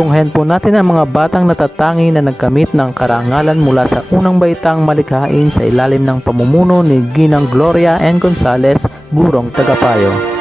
Tutunghayan po natin ang mga batang natatangi na nagkamit ng karangalan mula sa unang baitang malikhain sa ilalim ng pamumuno ni Ginang Gloria N. Gonzales, Gurong Tagapayo.